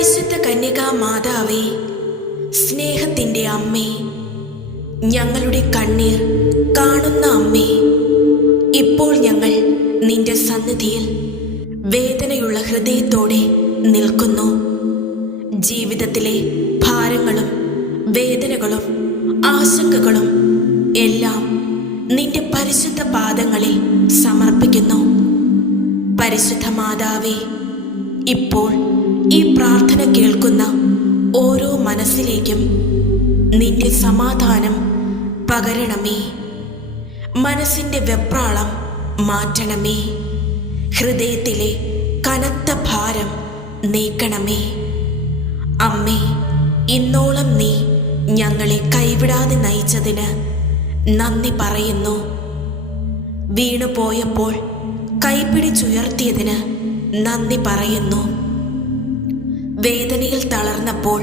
പരിശുദ്ധ കന്യകാ മാതാവേ, സ്നേഹത്തിൻ്റെ അമ്മേ, ഞങ്ങളുടെ കണ്ണീർ കാണുന്ന അമ്മേ, ഇപ്പോൾ ഞങ്ങൾ നിന്റെ സന്നിധിയിൽ വേദനയുള്ള ഹൃദയത്തോടെ നിൽക്കുന്നു. ജീവിതത്തിലെ ഭാരങ്ങളും വേദനകളും ആശങ്കകളും എല്ലാം നിന്റെ പരിശുദ്ധ പാദങ്ങളിൽ സമർപ്പിക്കുന്നു. പരിശുദ്ധ മാതാവേ, ഇപ്പോൾ ഈ പ്രാർത്ഥന കേൾക്കുന്ന ഓരോ മനസ്സിലേക്കും നിന്റെ സമാധാനം പകരണമേ. മനസ്സിൻ്റെ വെപ്രാളം മാറ്റണമേ. ഹൃദയത്തിലെ കനത്ത ഭാരം നീക്കണമേ. അമ്മേ, ഇന്നോളം നീ ഞങ്ങളെ കൈവിടാതെ നയിച്ചതിന് നന്ദി പറയുന്നു. വീണുപോയപ്പോൾ കൈപിടിച്ചുയർത്തിയതിന് നന്ദി പറയുന്നു. വേദനയിൽ തളർന്നപ്പോൾ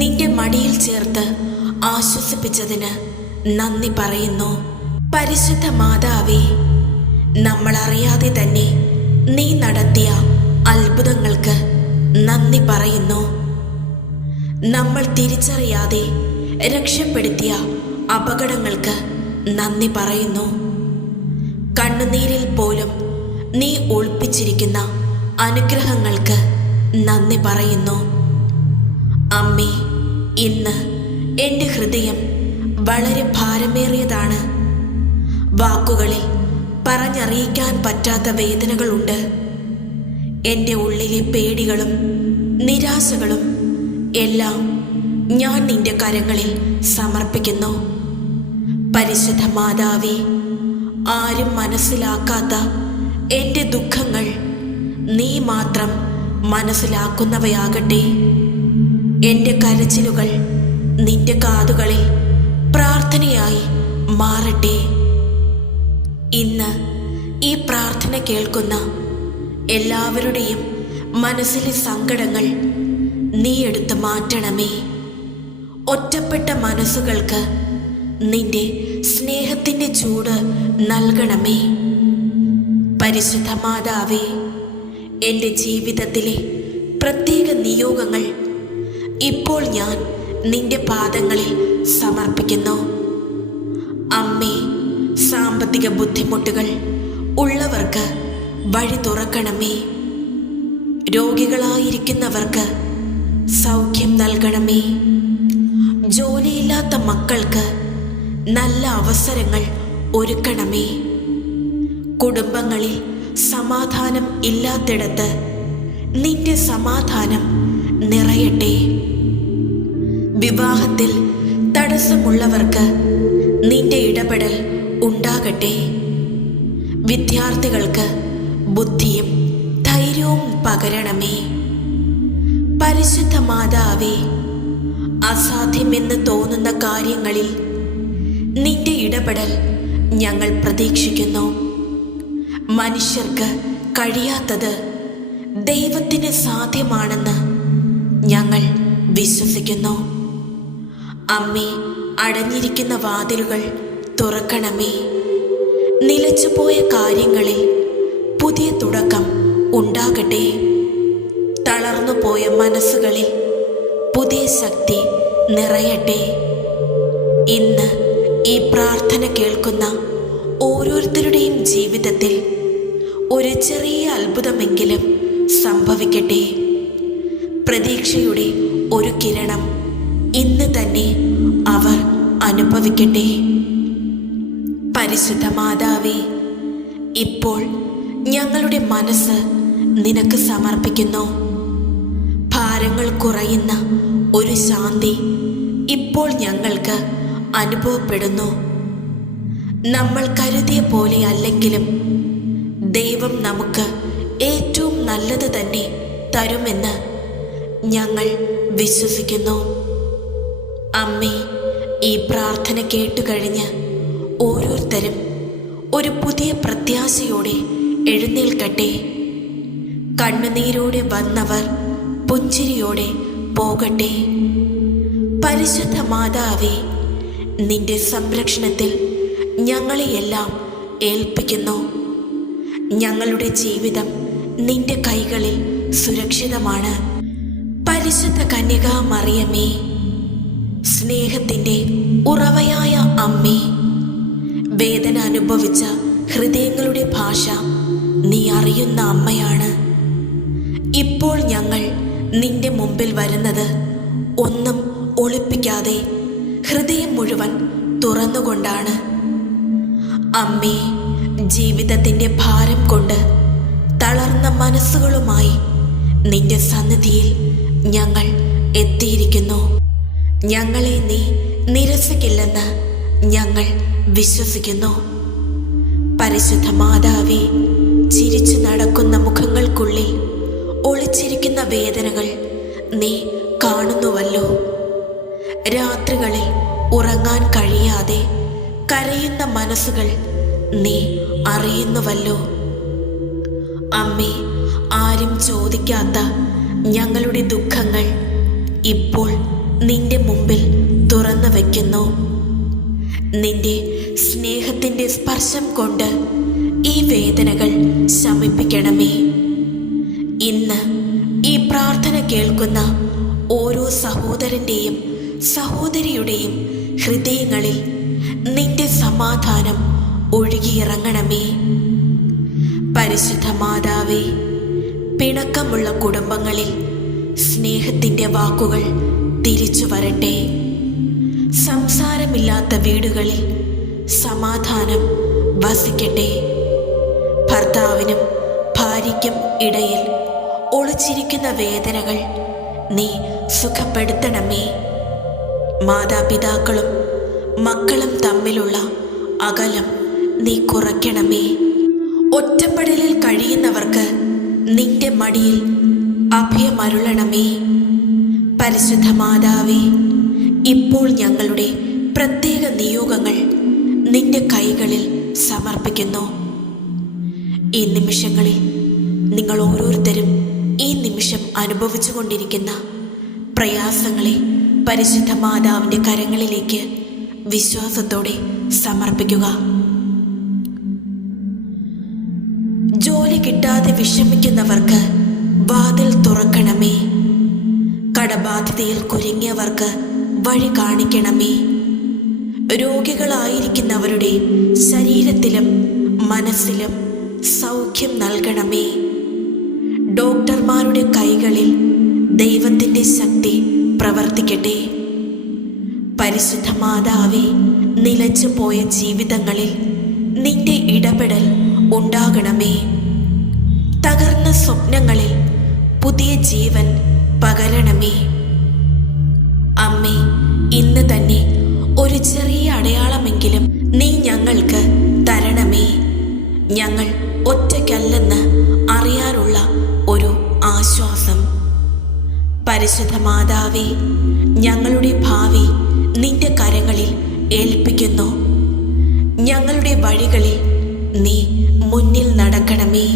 നിന്റെ മടിയിൽ ചേർത്ത് ആശ്വസിപ്പിച്ചതിന് നന്ദി പറയുന്നു. പരിശുദ്ധ മാതാവേ, നമ്മൾ അറിയാതെ തന്നെ നീ നടത്തിയ അത്ഭുതങ്ങൾക്ക് നന്ദി പറയുന്നു. നമ്മൾ തിരിച്ചറിയാതെ രക്ഷപ്പെടുത്തിയ അപകടങ്ങൾക്ക് നന്ദി പറയുന്നു. കണ്ണുനീരിൽ പോലും നീ ഒളിപ്പിച്ചിരിക്കുന്ന അനുഗ്രഹങ്ങൾക്ക് നന്ദി പറയുന്നു. അമ്മേ, ഇന്ന് എൻ്റെ ഹൃദയം വളരെ ഭാരമേറിയതാണ്. വാക്കുകളിൽ പറഞ്ഞറിയിക്കാൻ പറ്റാത്ത വേദനകളുണ്ട്. എൻ്റെ ഉള്ളിലെ പേടികളും നിരാശകളും എല്ലാം ഞാൻ നിന്റെ കരങ്ങളിൽ സമർപ്പിക്കുന്നു. പരിശുദ്ധ മാതാവേ, ആരും മനസ്സിലാക്കാത്ത എൻ്റെ ദുഃഖങ്ങൾ നീ മാത്രം മനസ്സിലാക്കുന്നവയാകട്ടെ. എൻ്റെ കരച്ചിലുകൾ നിന്റെ കാതുകളിൽ പ്രാർത്ഥനയായി മാറട്ടെ. ഇന്ന് ഈ പ്രാർത്ഥന കേൾക്കുന്ന എല്ലാവരുടെയും മനസ്സിലെ സങ്കടങ്ങൾ നീ എടുത്ത് മാറ്റണമേ. ഒറ്റപ്പെട്ട മനസ്സുകൾക്ക് നിന്റെ സ്നേഹത്തിൻ്റെ ചൂട് നൽകണമേ. പരിശുദ്ധ മാതാവേ, എൻ്റെ ജീവിതത്തിലെ പ്രത്യേക നിയോഗങ്ങൾ ഇപ്പോൾ ഞാൻ നിന്റെ പാദങ്ങളിൽ സമർപ്പിക്കുന്നു. അമ്മേ, സാമ്പത്തിക ബുദ്ധിമുട്ടുകൾ ഉള്ളവർക്ക് വഴി തുറക്കണമേ. രോഗികളായിരിക്കുന്നവർക്ക് സൗഖ്യം നൽകണമേ. ജോലിയില്ലാത്ത മക്കൾക്ക് നല്ല അവസരങ്ങൾ ഒരുക്കണമേ. കുടുംബങ്ങളിൽ സമാധാനം ഇല്ലാത്തിടത്ത് നിന്റെ സമാധാനം നിറയട്ടെ. വിവാഹത്തിൽ തടസ്സമുള്ളവർക്ക് നിന്റെ ഇടപെടൽ ഉണ്ടാകട്ടെ. വിദ്യാർത്ഥികൾക്ക് ബുദ്ധിയും ധൈര്യവും പകരണമേ. പരിശുദ്ധ മാതാവേ, അസാധ്യമെന്ന് തോന്നുന്ന കാര്യങ്ങളിൽ നിന്റെ ഇടപെടൽ ഞങ്ങൾ പ്രതീക്ഷിക്കുന്നു. മനുഷ്യർക്ക് കഴിയാത്തത് ദൈവത്തിന് സാധ്യമാണെന്ന് ഞങ്ങൾ വിശ്വസിക്കുന്നു. അമ്മേ, അടഞ്ഞിരിക്കുന്ന വാതിലുകൾ തുറക്കണമേ. നിലച്ചുപോയ കാര്യങ്ങളിൽ പുതിയ തുടക്കം ഉണ്ടാകട്ടെ. തളർന്നുപോയ മനസ്സുകളിൽ പുതിയ ശക്തി നിറയട്ടെ. ഇന്ന് ഈ പ്രാർത്ഥന കേൾക്കുന്ന ഓരോരുത്തരുടെയും ജീവിതത്തിൽ ഒരു ചെറിയ അത്ഭുതമെങ്കിലും സംഭവിക്കട്ടെ. പ്രതീക്ഷയുടെ ഒരു കിരണം ഇന്ന് തന്നെ അവർ അനുഭവിക്കട്ടെ. പരിശുദ്ധ മാതാവേ, ഇപ്പോൾ ഞങ്ങളുടെ മനസ്സ് നിനക്ക് സമർപ്പിക്കുന്നു. ഭാരങ്ങൾ കുറയുന്ന ഒരു ശാന്തി ഇപ്പോൾ ഞങ്ങൾക്ക് അനുഭവപ്പെടുന്നു. നമ്മൾ കരുതിയ പോലെ അല്ലെങ്കിലും ദൈവം നമുക്ക് ഏറ്റവും നല്ലത് തന്നെ തരുമെന്ന് ഞങ്ങൾ വിശ്വസിക്കുന്നു. അമ്മേ, ഈ പ്രാർത്ഥന കേട്ടുകഴിഞ്ഞ് ഓരോരുത്തരും ഒരു പുതിയ പ്രത്യാശയോടെ എഴുന്നേൽക്കട്ടെ. കണ്ണുനീരോടെ വന്നവർ പുഞ്ചിരിയോടെ പോകട്ടെ. പരിശുദ്ധ മാതാവേ, നിന്റെ സംരക്ഷണത്തിൽ ഞങ്ങളെയെല്ലാം ഏൽപ്പിക്കുന്നു. ഞങ്ങളുടെ ജീവിതം നിന്റെ കൈകളിൽ സുരക്ഷിതമാണ്. പരിശുദ്ധ കന്യകാ മറിയമേ, സ്നേഹത്തിൻ്റെ ഉറവയായ അമ്മേ, വേദന അനുഭവിച്ച ഹൃദയങ്ങളുടെ ഭാഷ നീ അറിയുന്ന അമ്മയാണ്. ഇപ്പോൾ ഞങ്ങൾ നിന്റെ മുമ്പിൽ വരുന്നത് ഒന്നും ഒളിപ്പിക്കാതെ ഹൃദയം മുഴുവൻ തുറന്നുകൊണ്ടാണ്. അമ്മേ, ജീവിതത്തിൻ്റെ ഭാരം കൊണ്ട് തളർന്ന മനസ്സുകളുമായി നിന്റെ സന്നിധിയിൽ ഞങ്ങൾ എത്തിയിരിക്കുന്നു. ഞങ്ങളെ നീ നിരസിക്കില്ലെന്ന് ഞങ്ങൾ വിശ്വസിക്കുന്നു. പരിശുദ്ധ മാതാവേ, ചിരിച്ചു നടക്കുന്ന മുഖങ്ങൾക്കുള്ളിൽ ഒളിച്ചിരിക്കുന്ന വേദനകൾ നീ കാണുന്നുവല്ലോ. രാത്രികളിൽ ഉറങ്ങാൻ കഴിയാതെ കരയുന്ന മനസ്സുകൾ നീ അറിയുന്നുവല്ലോ. അമ്മേ, ആരും ചോദിക്കാത്ത ഞങ്ങളുടെ ദുഃഖങ്ങൾ ഇപ്പോൾ നിന്റെ മുമ്പിൽ തുറന്നു വയ്ക്കുന്നു. നിന്റെ സ്നേഹത്തിൻ്റെ സ്പർശം കൊണ്ട് ഈ വേദനകൾ ശമിപ്പിക്കണമേ. ഇന്ന് ഈ പ്രാർത്ഥന കേൾക്കുന്ന ഓരോ സഹോദരൻ്റെയും സഹോദരിയുടെയും ഹൃദയങ്ങളിൽ നിന്റെ സമാധാനം ഒഴുകിയിറങ്ങണമേ. പരിശുദ്ധ മാതാവേ, പിണക്കമുള്ള കുടുംബങ്ങളിൽ സ്നേഹത്തിൻ്റെ വാക്കുകൾ തിരിച്ചു വരട്ടെ. സംസാരമില്ലാത്ത വീടുകളിൽ സമാധാനം വസിക്കട്ടെ. ഭർത്താവിനും ഭാര്യയ്ക്കും ഇടയിൽ ഒളിച്ചിരിക്കുന്ന വേദനകൾ നീ സുഖപ്പെടുത്തണമേ. മാതാപിതാക്കളും മക്കളും തമ്മിലുള്ള അകലം നീ കുറയ്ക്കണമേ. ഒറ്റപ്പെടലിൽ കഴിയുന്നവർക്ക് നിന്റെ മടിയിൽ അഭയമരുളണമേ. പരിശുദ്ധ മാതാവേ, ഇപ്പോൾ ഞങ്ങളുടെ പ്രത്യേക നിയോഗങ്ങൾ നിന്റെ കൈകളിൽ സമർപ്പിക്കുന്നു. ഈ നിമിഷങ്ങളിൽ നിങ്ങൾ ഓരോരുത്തരും ഈ നിമിഷം അനുഭവിച്ചു കൊണ്ടിരിക്കുന്ന പ്രയാസങ്ങളെ പരിശുദ്ധ മാതാവിൻ്റെ കരങ്ങളിലേക്ക് വിശ്വാസത്തോടെ സമർപ്പിക്കുക. ജോലി കിട്ടാതെ വിഷമിക്കുന്നവർക്ക് വാതിൽ തുറക്കണമേ. കടബാധ്യതയിൽ കുരുങ്ങിയവർക്ക് വഴി കാണിക്കണമേ. രോഗികളായിരിക്കുന്നവരുടെ ശരീരത്തിലും മനസ്സിലും സൗഖ്യം നൽകണമേ. ഡോക്ടർമാരുടെ കൈകളിൽ ദൈവത്തിൻ്റെ ശക്തി പ്രവർത്തിക്കട്ടെ. പരിശുദ്ധ മാതാവേ, നിലച്ചു പോയ ജീവിതങ്ങളിൽ നിന്റെ ഇടപെടൽ ഉണ്ടാകണമേ. തകർന്ന സ്വപ്നങ്ങളിൽ പുതിയ ജീവൻ പകരണമേ. അമ്മേ, ഇന്ന് തന്നെ ഒരു ചെറിയ അടയാളമെങ്കിലും നീ ഞങ്ങൾക്ക് തരണമേ. ഞങ്ങൾ ഒറ്റയ്ക്കല്ലെന്ന് അറിയാനുള്ള ഒരു ആശ്വാസം. പരിശുദ്ധ മാതാവേ, ഞങ്ങളുടെ ഭാവി നിന്റെ കരങ്ങളിൽ ഏൽപ്പിക്കുന്നു. ഞങ്ങളുടെ വഴികളിൽ നീ മുന്നിൽ നടക്കണമേ.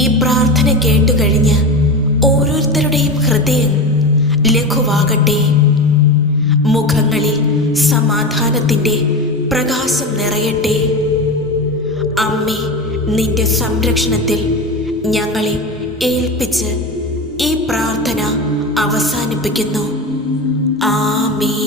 ഈ പ്രാർത്ഥന കേട്ടുകഴിഞ്ഞ് ഓരോരുത്തരുടെയും ഹൃദയം ലഘുവാകട്ടെ. മുഖങ്ങളിൽ സമാധാനത്തിൻ്റെ പ്രകാശം നിറയട്ടെ. അമ്മേ, നിന്റെ സംരക്ഷണത്തിൽ ഞങ്ങളെ ഏൽപ്പിച്ച് ഈ പ്രാർത്ഥന അവസാനിപ്പിക്കുന്നു. ആമേൻ.